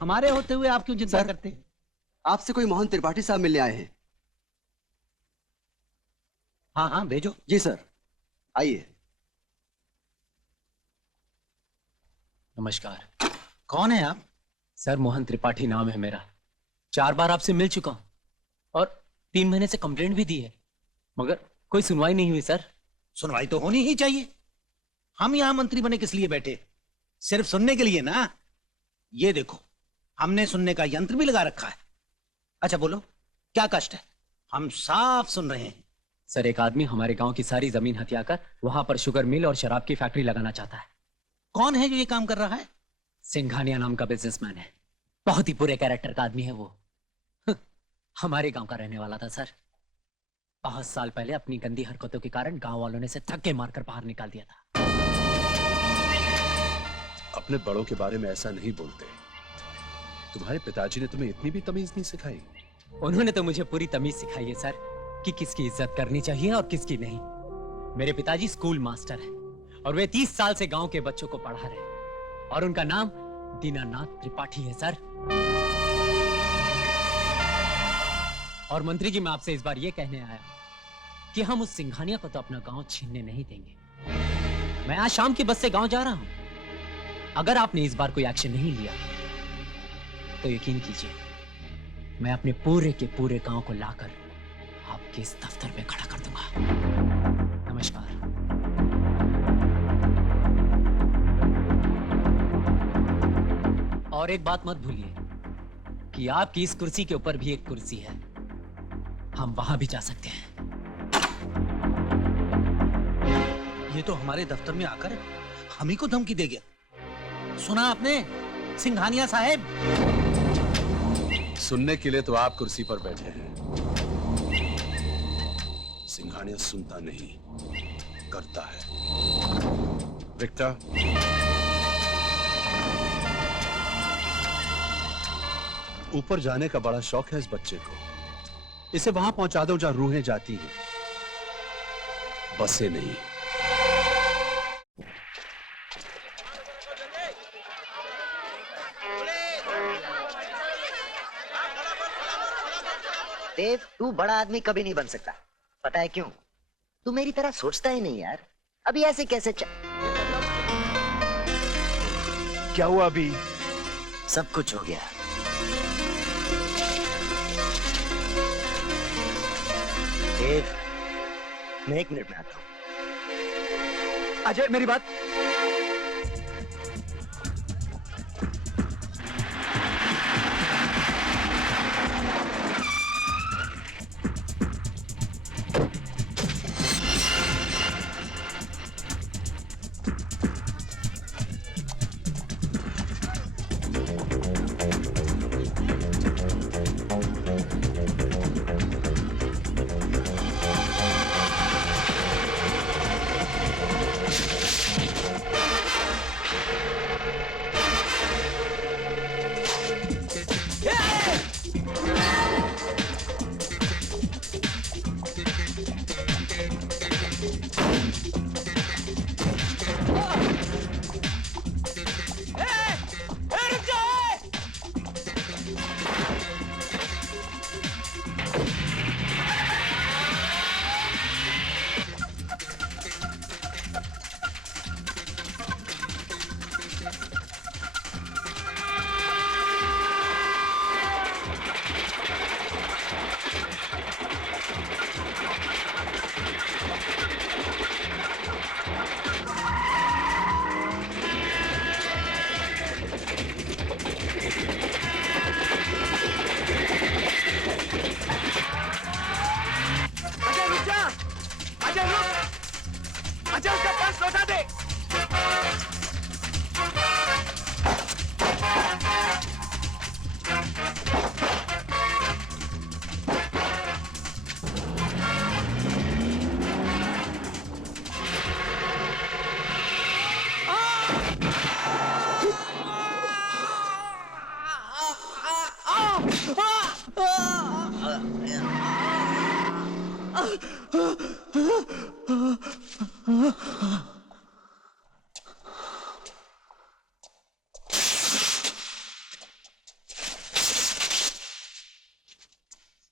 हमारे होते हुए आप क्यों चिंता करते हैं? आपसे कोई मोहन त्रिपाठी साहब मिलने आए हैं। हाँ हाँ भेजो। जी सर, आइए। नमस्कार। कौन है आप? सर मोहन त्रिपाठी नाम है मेरा। 4 बार आपसे मिल चुका हूं और 3 महीने से कंप्लेंट भी दी है, मगर कोई सुनवाई नहीं हुई सर। सुनवाई तो होनी ही चाहिए। हम यहां मंत्री बने किस लिए बैठे? सिर्फ सुनने के लिए ना। ये देखो, हमने सुनने का यंत्र भी लगा रखा है। अच्छा बोलो, क्या कष्ट है? हम साफ सुन रहे हैं। सर एक आदमी हमारे गांव की सारी जमीन हथिया कर वहां पर शुगर मिल और शराब की फैक्ट्री लगाना चाहता है। कौन है जो ये काम कर रहा है? सिंघानिया नाम का बिजनेसमैन है। बहुत ही बुरे कैरेक्टर का आदमी है वो। हमारे गांव का रहने वाला था सर। 5 साल पहले अपनी गंदी हरकतों के कारण गांव वालों ने इसे धक्के मारकर बाहर निकाल दिया था। अपने बड़ों के बारे में ऐसा नहीं बोलते। तुम्हारे पिताजी ने तुम्हें इतनी भी तमीज नहीं सिखाई? उन्होंने तो मुझे पूरी तमीज सिखाई है सर कि किसकी इज्जत करनी चाहिए और किसकी नहीं। मेरे पिताजी स्कूल मास्टर हैं और वे 30 साल से गांव के बच्चों को पढ़ा रहे हैं और उनका नाम दीनानाथ त्रिपाठी है सर। और मंत्री जी, मैं आपसे इस बार ये कहने आया कि हम उस सिंघानिया को तो अपना गांव छीनने नहीं देंगे। मैं आज शाम की बस से गांव जा रहा हूं। अगर आपने इस बार कोई एक्शन नहीं लिया तो यकीन कीजिए मैं अपने पूरे के पूरे गांव को लाकर आपके इस दफ्तर में खड़ा कर दूंगा। नमस्कार। और एक बात मत भूलिए कि आपकी इस कुर्सी के ऊपर भी एक कुर्सी है, हम वहां भी जा सकते हैं। ये तो हमारे दफ्तर में आकर हम ही को धमकी दे गया। सुना आपने सिंघानिया साहब? सुनने के लिए तो आप कुर्सी पर बैठे हैं। सिंघानिया सुनता नहीं, करता है। विक्टर, ऊपर जाने का बड़ा शौक है इस बच्चे को। इसे वहां पहुंचा दो जहां रूहें जाती हैं, बसें नहीं। देव, तू बड़ा आदमी कभी नहीं बन सकता। पता है क्यों? तू मेरी तरह सोचता ही नहीं यार। अभी ऐसे कैसे क्या हुआ अभी? सब कुछ हो गया। देव, मैं 1 मिनट में आता हूं। अजय, मेरी बात।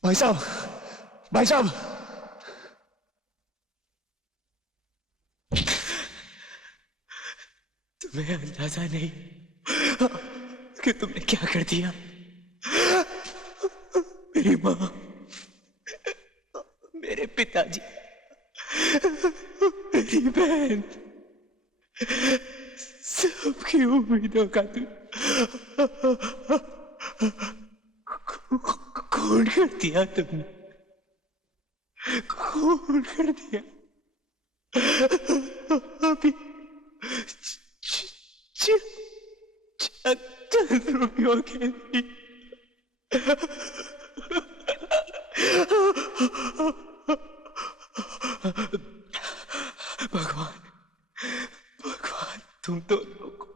भाई साहब, भाई साहब, तुम्हें अंदाजा नहीं कि तुमने क्या कर दिया। मेरी माँ, मेरे पिताजी, मेरी बहन, सबकी उम्मीदों का तू खून कर दिया तुमने, खून कर दिया। अभी चंद रुपयों के लिए भगवान, भगवान तुम दोनों को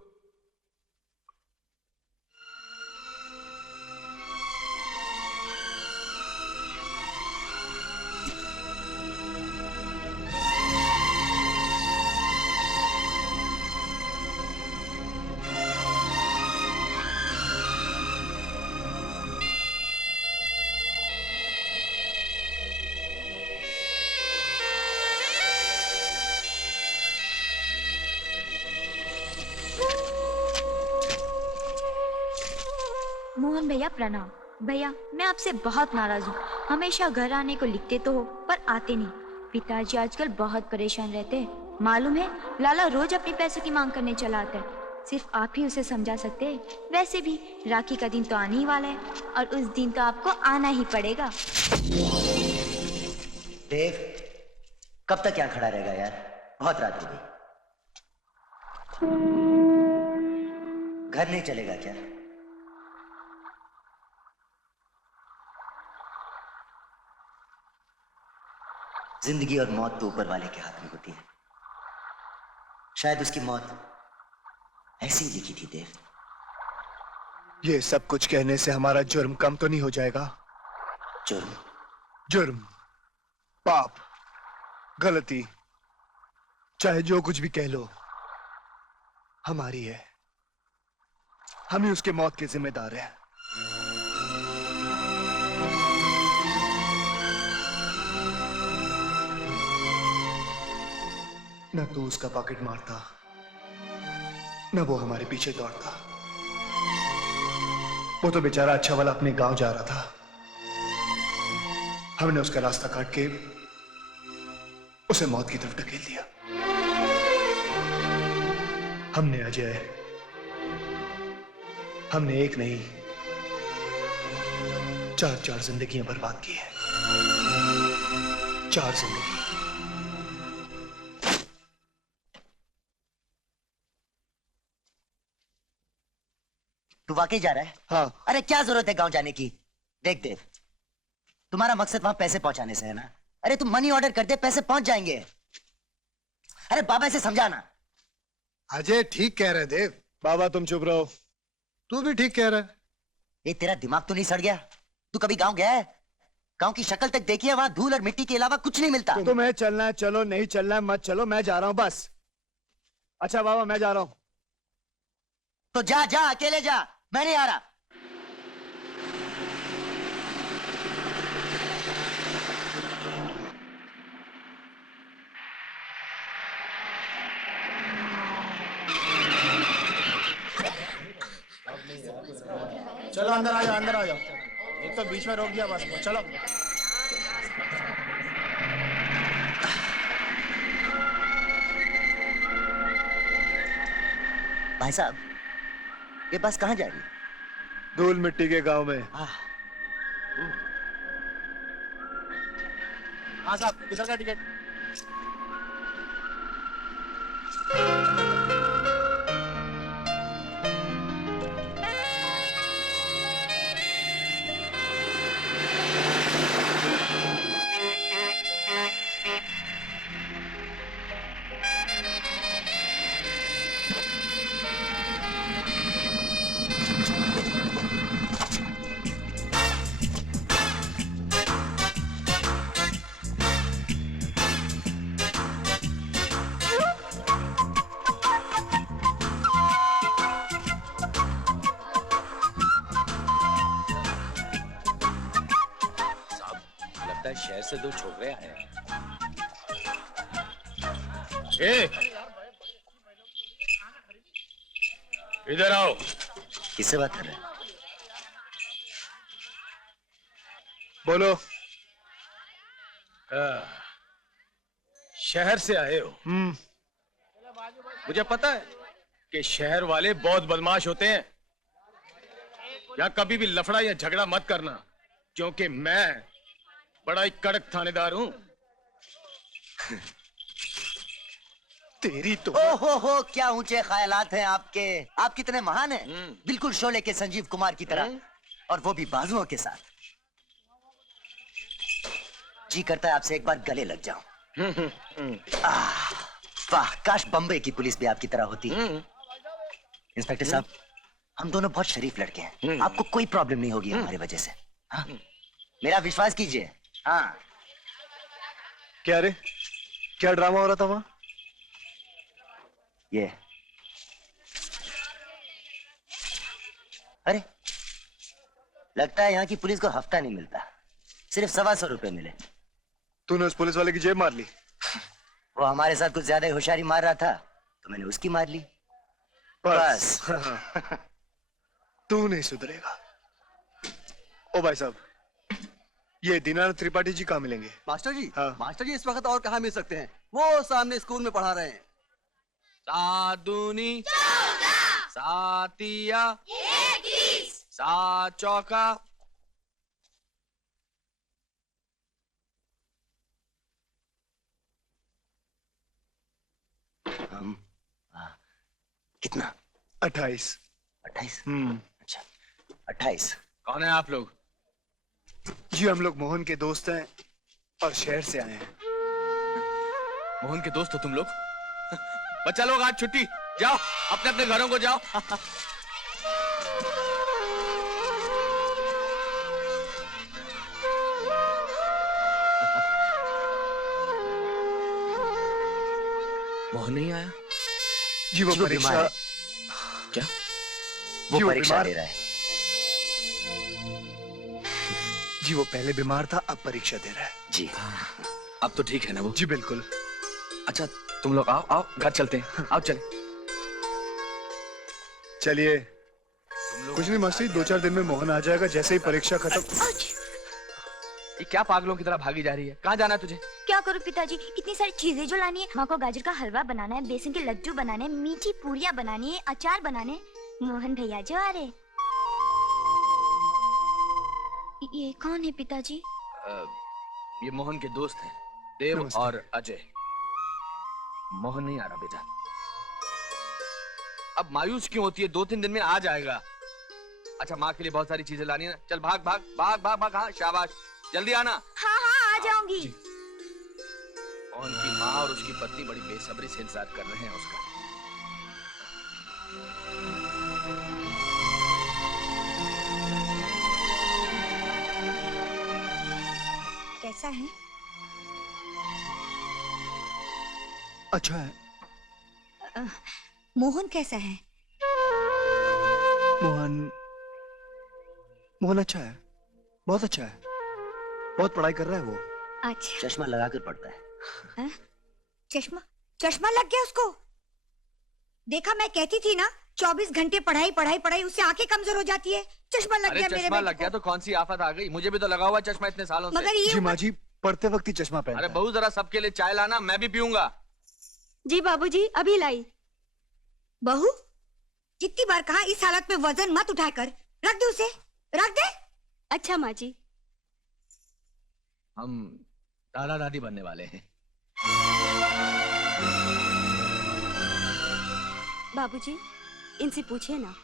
मोहन भैया प्रणाम। भैया मैं आपसे बहुत नाराज हूँ। हमेशा घर आने को लिखते तो हो पर आते नहीं। पिताजी आजकल बहुत परेशान रहते हैं। मालूम है लाला रोज अपने पैसों की मांग करने चला आता है। सिर्फ आप ही उसे समझा सकते हैं। वैसे भी राखी का दिन तो आने ही वाला है और उस दिन तो आपको आना ही पड़ेगा। देव, कब तक यहाँ खड़ा रहेगा यार? बहुत रात हो गई। घर नहीं चलेगा क्या? जिंदगी और मौत तो ऊपर वाले के हाथ में होती है। शायद उसकी मौत ऐसी ही लिखी थी देव। ये सब कुछ कहने से हमारा जुर्म कम तो नहीं हो जाएगा? जुर्म? जुर्म, पाप, गलती, चाहे जो कुछ भी कह लो, हमारी है। हम ही उसके मौत के जिम्मेदार हैं। न तू उसका पॉकेट मारता, न वो हमारे पीछे दौड़ता। वो तो बेचारा अच्छा वाला अपने गांव जा रहा था। हमने उसका रास्ता काट के उसे मौत की तरफ ढकेल दिया। हमने अजय, हमने एक नहीं 4 जिंदगियां बर्बाद की है। 4 जिंदगी। तू वाकई जा रहा है? हाँ। अरे क्या जरूरत है गांव जाने की? देख देव, तुम्हारा मकसद वहां पैसे पहुंचाने से है ना? अरे तुम मनी ऑर्डर कर दे, पैसे पहुंच जाएंगे। अरे बाबा से समझाना। अजय ठीक कह रहे देव। बाबा तुम चुप रहो। तू भी ठीक कह रहा है। ये तेरा दिमाग तो नहीं सड़ गया? तू कभी गांव गया है? गांव की शक्ल तक देखी है? वहां धूल और मिट्टी के अलावा कुछ नहीं मिलता। तुम्हें चलना है चलो, नहीं चलना है मत चलो। मैं जा रहा हूं बस। अच्छा बाबा मैं जा रहा हूं। तो जा जा, अकेले जा, मैं नहीं आ रहा। चलो अंदर आ जाओ, अंदर आ जाओ। एक तो बीच में रोक दिया बस को। चलो भाई साहब, ये बस कहाँ जाएगी? धूल मिट्टी के गांव में। हाँ साहब, किधर का टिकट? लगता है शहर से दो छोकरे आए हैं। इधर आओ। किससे बात कर रहे हैं? बोलो। शहर से आए हो? मुझे पता है कि शहर वाले बहुत बदमाश होते हैं। यहाँ कभी भी लफड़ा या झगड़ा मत करना, क्योंकि मैं बड़ा ही कड़क थानेदार हूँ। तेरी तो हो क्या ऊंचे ख्यालात हैं आपके। आप कितने महान हैं, बिल्कुल शोले के संजीव कुमार की तरह, और वो भी बाजुओं के साथ। जी करता है आपसे एक बार गले लग जाऊं। वाह, काश बम्बई की पुलिस भी आपकी तरह होती। इंस्पेक्टर साहब, हम दोनों बहुत शरीफ लड़के हैं, आपको कोई प्रॉब्लम नहीं होगी हमारी वजह से। हाँ? मेरा विश्वास कीजिए। हाँ। क्या रे, क्या ड्रामा हो रहा था वहां? ये अरे, लगता है यहाँ की पुलिस को हफ्ता नहीं मिलता, सिर्फ 125 रुपए मिले। तूने उस पुलिस वाले की जेब मार ली? वो हमारे साथ कुछ ज्यादा ही होशियारी मार रहा था, तो मैंने उसकी मार ली। बस। तू नहीं सुधरेगा। ओ भाई साहब, ये दीनानाथ त्रिपाठी जी कहाँ मिलेंगे? मास्टर जी, हाँ। मास्टर जी इस वक्त और कहाँ मिल सकते हैं? वो सामने स्कूल में पढ़ा रहे हैं। सादूनी 14, सातिया 21, सात चौका। हम कितना? 28। 28? हम्म। अच्छा, 28। कौन है आप लोग? जी हम लोग मोहन के दोस्त हैं और शहर से आए हैं। मोहन के दोस्त हो तुम लोग? बच्चा लोग आज छुट्टी, जाओ अपने अपने घरों को जाओ। मोहन नहीं आया? जी वो जी, वो परीक्षा। बीमार है। क्या? वो जी, वो परीक्षा बीमार- दे रहा है। जी वो पहले बीमार था, अब परीक्षा दे रहा है। जी। अब तो ठीक है ना वो? जी बिल्कुल। अच्छा तुम लोग आओ आओ घर चलते हैं, आओ चले। चलिए। कुछ नहीं मास्टर जी, 2-4 दिन में मोहन आ जाएगा, जैसे ही परीक्षा खत्म। ये क्या पागलों की तरह भागी जा रही है? कहाँ जाना है तुझे? क्या करूं पिताजी, इतनी सारी चीजें जो लानी है। माँ को गाजर का हलवा बनाना है, बेसन के लड्डू बनाने, मीठी पूरियाँ बनानी है, अचार बनाने। मोहन भैया जो आ रहे। ये कौन है पिताजी? ये मोहन के दोस्त हैं, देव नमस्ते। और अजय। मोहन नहीं आ रहा बेटा। अब मायूस क्यों होती है? 2-3 दिन में आ जाएगा। अच्छा माँ के लिए बहुत सारी चीजें लानी है ना, चल भाग भाग भाग भाग भाग। हाँ शाबाश, जल्दी आना। हाँ हाँ आ जाऊंगी। मोहन की माँ और उसकी पत्नी बड़ी बेसब्री से इंतजार कर रहे हैं उसका। कैसा है? अच्छा है। मोहन कैसा है? मोहन मोहन अच्छा है, बहुत अच्छा है, बहुत पढ़ाई कर रहा है वो। अच्छा। चश्मा लगा कर पढ़ता है। चश्मा चश्मा लग गया उसको? देखा, मैं कहती थी ना, 24 घंटे पढ़ाई पढ़ाई पढ़ाई, उससे आंखें कमजोर हो जाती है। चश्मा लग अरे गया मेरे चश्मा बेटे लग गया को। तो कौन सी आफत आ गई? मुझे भी तो लगा हुआ है चश्मा इतने सालों से। मगर ये जी माँ जी, पढ़ते वक्त ही चश्मा पहनता अरे है। बहू जरा सबके लिए चाय लाना, मैं भी पीऊंगा। जी बाबूजी, अभी लाई। बहू, जितनी बार कहा इस हालत में वजन मत उठाकर, रख दे उसे, रख दे। अच्छा माँ जी। हम दादा दादी बनने वाले हैं। बाबूजी, इनसे पूछिए ना,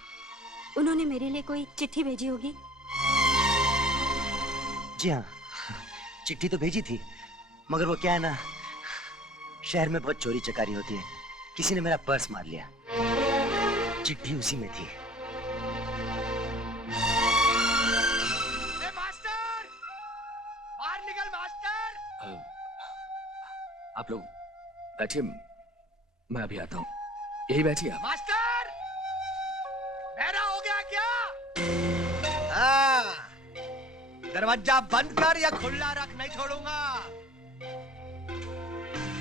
उन्होंने मेरे लिए कोई चिट्ठी भेजी होगी। जी हाँ, चिट्ठी तो भेजी थी, मगर वो क्या है ना, शहर में बहुत चोरी चकारी होती है, किसी ने मेरा पर्स मार लिया, चिट्ठी उसी में थी। मास्टर, बाहर निकल मास्टर। आप लोग बैठिए, मैं अभी आता हूँ। यही बैठिए आप। मास्टर, बहरा हो गया क्या? दरवाजा बंद कर या खुला रख, नहीं छोड़ूंगा।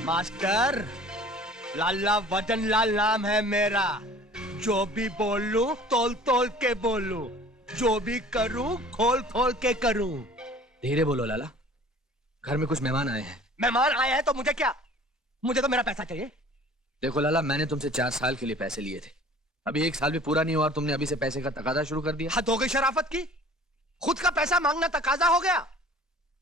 मास्टर, लाला वतन लाल नाम है मेरा। जो भी बोलूं तोल तोल के बोलूं, जो भी करूं खोल खोल के करूं। धीरे बोलो लाला, घर में कुछ मेहमान आए हैं। मेहमान आए हैं तो मुझे क्या, मुझे तो मेरा पैसा चाहिए। देखो लाला, मैंने तुमसे 4 साल के लिए पैसे लिए थे, अभी 1 साल भी पूरा नहीं हुआ और तुमने अभी से पैसे का तकाजा शुरू कर दिया। हद हो गई शराफत की, खुद का पैसा मांगना तकाजा हो गया।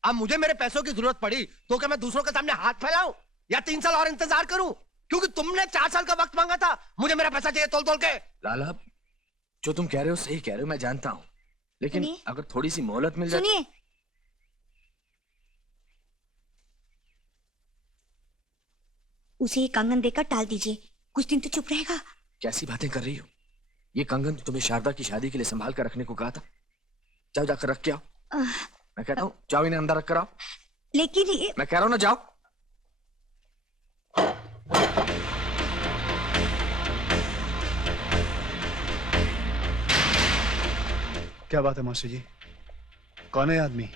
अब मुझे मेरे पैसों की जरूरत पड़ी तो क्या मैं दूसरों के सामने हाथ फैलाऊं या 3 साल और इंतजार करूं? क्योंकि तुमने 4 साल का वक्त मांगा था, मुझे मेरा पैसा चाहिए तोल तोल के। लाला, जो तुम कह रहे हो सही कह रहे हो, मैं जानता हूँ, लेकिन सुनिए। अगर थोड़ी सी मोहलत मिल जाए। सुनिए, उसे ये कंगन देकर टाल दीजिए, कुछ दिन तो चुप रहेगा। कैसी बातें कर रही हो? ये कंगन तो तुम्हें शारदा की शादी के लिए संभाल कर रखने को कहा था। जाओ जाकर रख के आओ। मैं कहता हूँ जाओ, इन्हें अंदर रख कर आओ। लेकिन ये मैं कह रहा हूँ ना, जाओ। क्या बात है मास्टर जी, कौन है आदमी?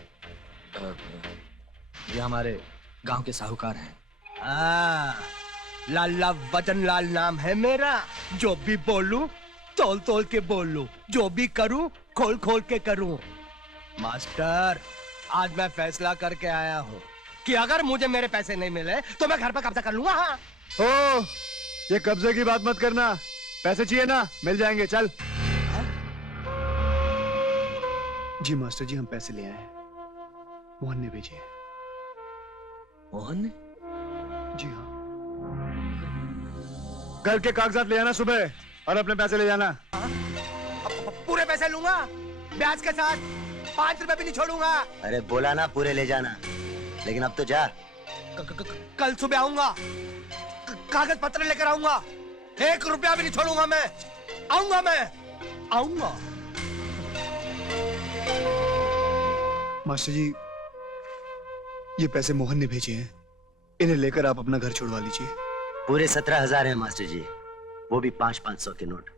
ये हमारे गांव के साहूकार हैं। लाला वतन लाल नाम है मेरा। जो भी बोलूं तोल तोल के बोलूं, जो भी करूं खोल खोल के करूं। मास्टर, आज मैं फैसला करके आया हूं कि अगर मुझे मेरे पैसे नहीं मिले तो मैं घर पर कब्जा कर लूंगा। हाँ, ओ, ये कब्जे की बात मत करना, पैसे चाहिए ना, मिल जाएंगे, चल। जी मास्टर जी, हम पैसे ले आए हैं, मोहन ने भेजे हैं। मोहन ने? जी हाँ। घर के कागजात ले आना सुबह और अपने पैसे ले जाना। पूरे पैसे लूंगा, ब्याज के साथ, 5 रुपए भी नहीं छोड़ूंगा। अरे बोला ना पूरे ले जाना, लेकिन अब तो जा। कल सुबह आऊंगा, कागज पत्र लेकर आऊंगा, 1 रुपया भी नहीं छोड़ूंगा। मैं आऊंगा। मास्टर जी, ये पैसे मोहन ने भेजे हैं, इन्हें लेकर आप अपना घर छुड़वा लीजिए। पूरे 17,000 है मास्टर जी, वो भी 500-500 के नोट।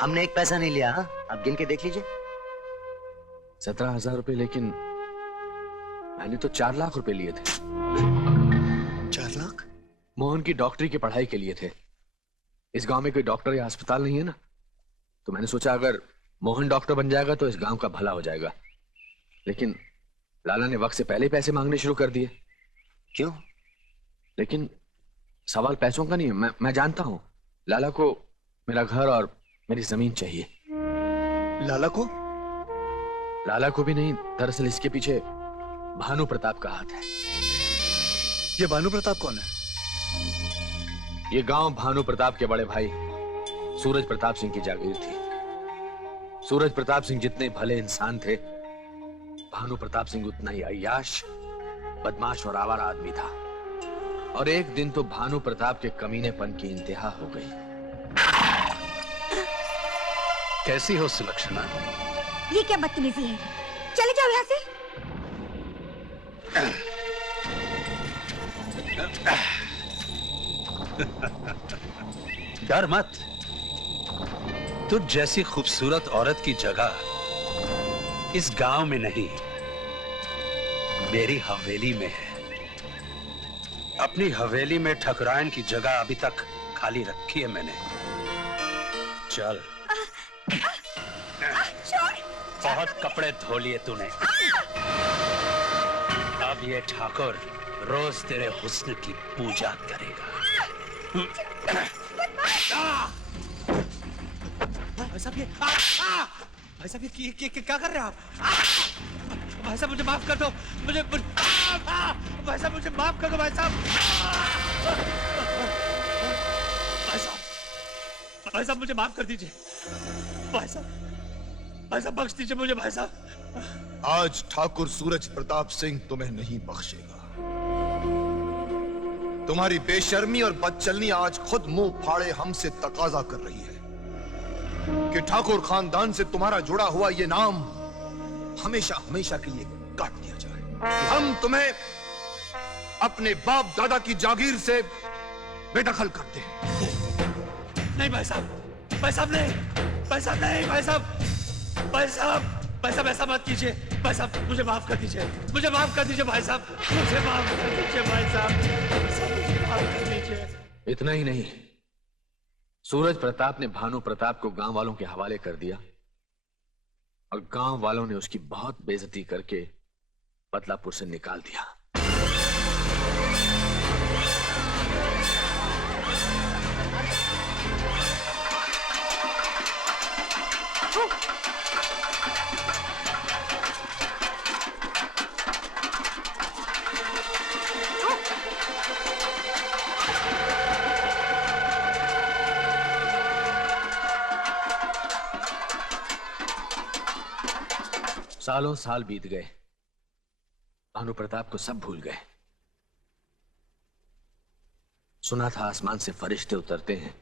हमने एक पैसा नहीं लिया। हाँ, आप गिन के देख लीजिए। 17,000 रुपए, लेकिन मैंने तो 4 लाख रुपए लिए थे। 4 लाख? मोहन की डॉक्टरी की पढ़ाई के लिए थे। इस गांव में कोई डॉक्टर या अस्पताल नहीं है ना, तो मैंने सोचा अगर मोहन डॉक्टर बन जाएगा तो इस गांव का भला हो जाएगा। लेकिन लाला ने वक्त से पहले पैसे मांगने शुरू कर दिए। क्यों? लेकिन सवाल पैसों का नहीं है, मैं जानता हूं। लाला को मेरा घर और मेरी जमीन चाहिए। लाला को? लाला को भी नहीं, दरअसल इसके पीछे भानु प्रताप का हाथ है। ये भानु प्रताप कौन है? ये गांव भानु प्रताप के बड़े भाई सूरज प्रताप सिंह की जागीर थी। सूरज प्रताप सिंह जितने भले इंसान थे, भानु प्रताप सिंह उतना ही अय्याश, बदमाश और आवारा आदमी था। और एक दिन तो भानु प्रताप के कमीनेपन की इंतहा हो गई। कैसी हो सुलक्षणा? ये क्या बदतमीजी है, चले जाओ यहाँ से। डर मत, तुझ जैसी खूबसूरत औरत की जगह इस गांव में नहीं, मेरी हवेली में है। अपनी हवेली में ठकुराइन की जगह अभी तक खाली रखी है मैंने। चल। बहुत कपड़े धो लिए तूने, अब ये ठाकुर रोज तेरे हुस्न की पूजा करेगा। भाई साहब ये क्या कर रहे हैं आप? भाई साहब मुझे माफ कर दो, मुझे भाई साहब मुझे माफ कर दो भाई साहब। भाई साहब मुझे माफ कर दीजिए। भाई साहब बख्श दीजिए मुझे भाई साहब। आज ठाकुर सूरज प्रताप सिंह तुम्हें नहीं बख्शेगा। तुम्हारी बेशर्मी और बदचलनी आज खुद मुंह फाड़े हमसे तकाजा कर रही है कि ठाकुर खानदान से तुम्हारा जुड़ा हुआ ये नाम हमेशा हमेशा के लिए काट दिया जाए। हम तुम्हें अपने बाप दादा की जागीर से बेदखल करते हैं। नहीं भाई साहब नहीं, भाई साहब नहीं, भाई साहब भाई साहब ऐसा मत कीजिए, भाई साहब मुझे माफ कर दीजिए, मुझे माफ कर दीजिए भाई साहब, मुझे माफ कर दीजिए भाई साहब, मुझे माफ कर दीजिए। इतना ही नहीं, सूरज प्रताप ने भानु प्रताप को गांव वालों के हवाले कर दिया और गांव वालों ने उसकी बहुत बेइज्जती करके बदलापुर से निकाल दिया। सालों साल बीत गए, भानु प्रताप को सब भूल गए। सुना था आसमान से फरिश्ते उतरते हैं,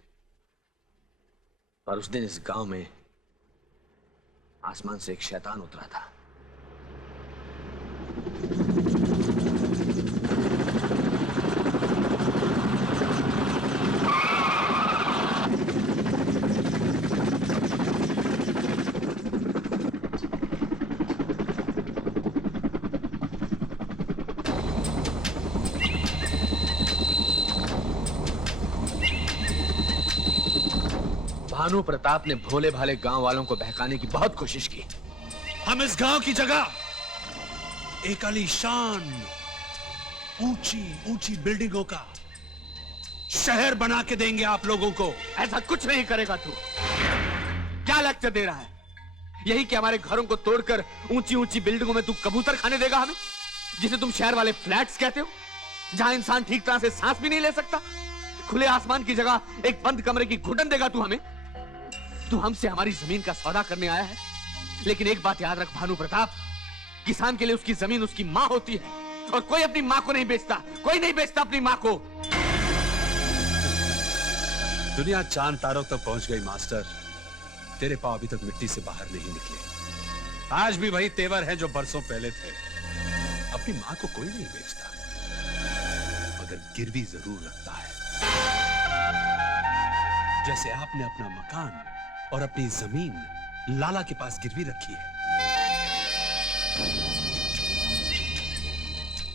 पर उस दिन इस गांव में आसमान से एक शैतान उतरा था। भानु प्रताप ने भोले भाले गांव वालों को बहकाने की बहुत कोशिश की। हम इस गांव की जगह एक आलीशान ऊंची ऊंची बिल्डिंगों का शहर बना के देंगे आप लोगों को। ऐसा कुछ नहीं करेगा तू। क्या लेक्चर दे रहा है? यही कि हमारे घरों को तोड़कर ऊंची ऊंची बिल्डिंगों में तू कबूतर खाने देगा हमें, जिसे तुम शहर वाले फ्लैट्स कहते हो, जहां इंसान ठीक तरह से सांस भी नहीं ले सकता। खुले आसमान की जगह एक बंद कमरे की घुटन देगा तू हमें। तू हमसे हमारी जमीन का सौदा करने आया है, लेकिन एक बात याद रख भानु प्रताप, किसान के लिए उसकी जमीन उसकी मां होती है, और कोई अपनी मां को नहीं बेचता, कोई नहीं बेचता अपनी मां को। दुनिया चांद तारों तक पहुंच गई मास्टर, तेरे पांव अभी तक मिट्टी से बाहर नहीं निकले। आज भी वही तेवर है जो बरसों पहले थे। अपनी मां को कोई नहीं बेचता, मगर गिरवी जरूर रखता है। जैसे आपने अपना मकान और अपनी जमीन लाला के पास गिरवी रखी है।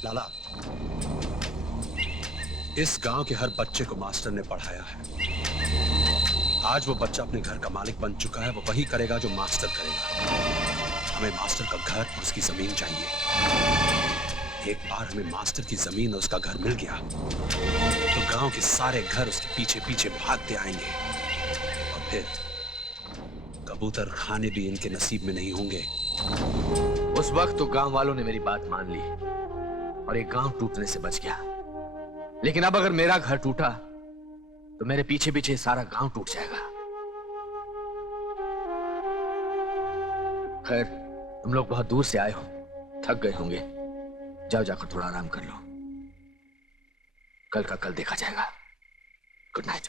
लाला, इस गांव के हर बच्चे को मास्टर ने पढ़ाया है। आज वो बच्चा अपने घर का मालिक बन चुका है। वो वही करेगा जो मास्टर करेगा। हमें मास्टर का घर और उसकी जमीन चाहिए। एक बार हमें मास्टर की जमीन और उसका घर मिल गया तो गांव के सारे घर उसके पीछे पीछे भागते आएंगे, और फिर कबूतर खाने भी इनके नसीब में नहीं होंगे। उस वक्त तो गांव वालों ने मेरी बात मान ली और एक गांव टूटने से बच गया। लेकिन अब अगर मेरा घर टूटा तो मेरे पीछे पीछे सारा गांव टूट जाएगा। खैर, तुम लोग बहुत दूर से आए हो, थक गए होंगे। जाओ, जाकर थोड़ा आराम कर लो। कल का कल देखा जाएगा। Good night.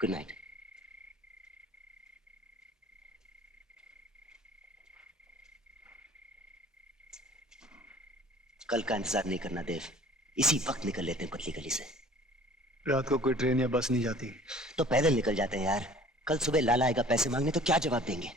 Good night. कल का इंतजार नहीं करना देव, इसी वक्त निकल लेते हैं पतली गली से। रात को कोई ट्रेन या बस नहीं जाती तो पैदल निकल जाते हैं यार। कल सुबह लाला आएगा पैसे मांगने, तो क्या जवाब देंगे?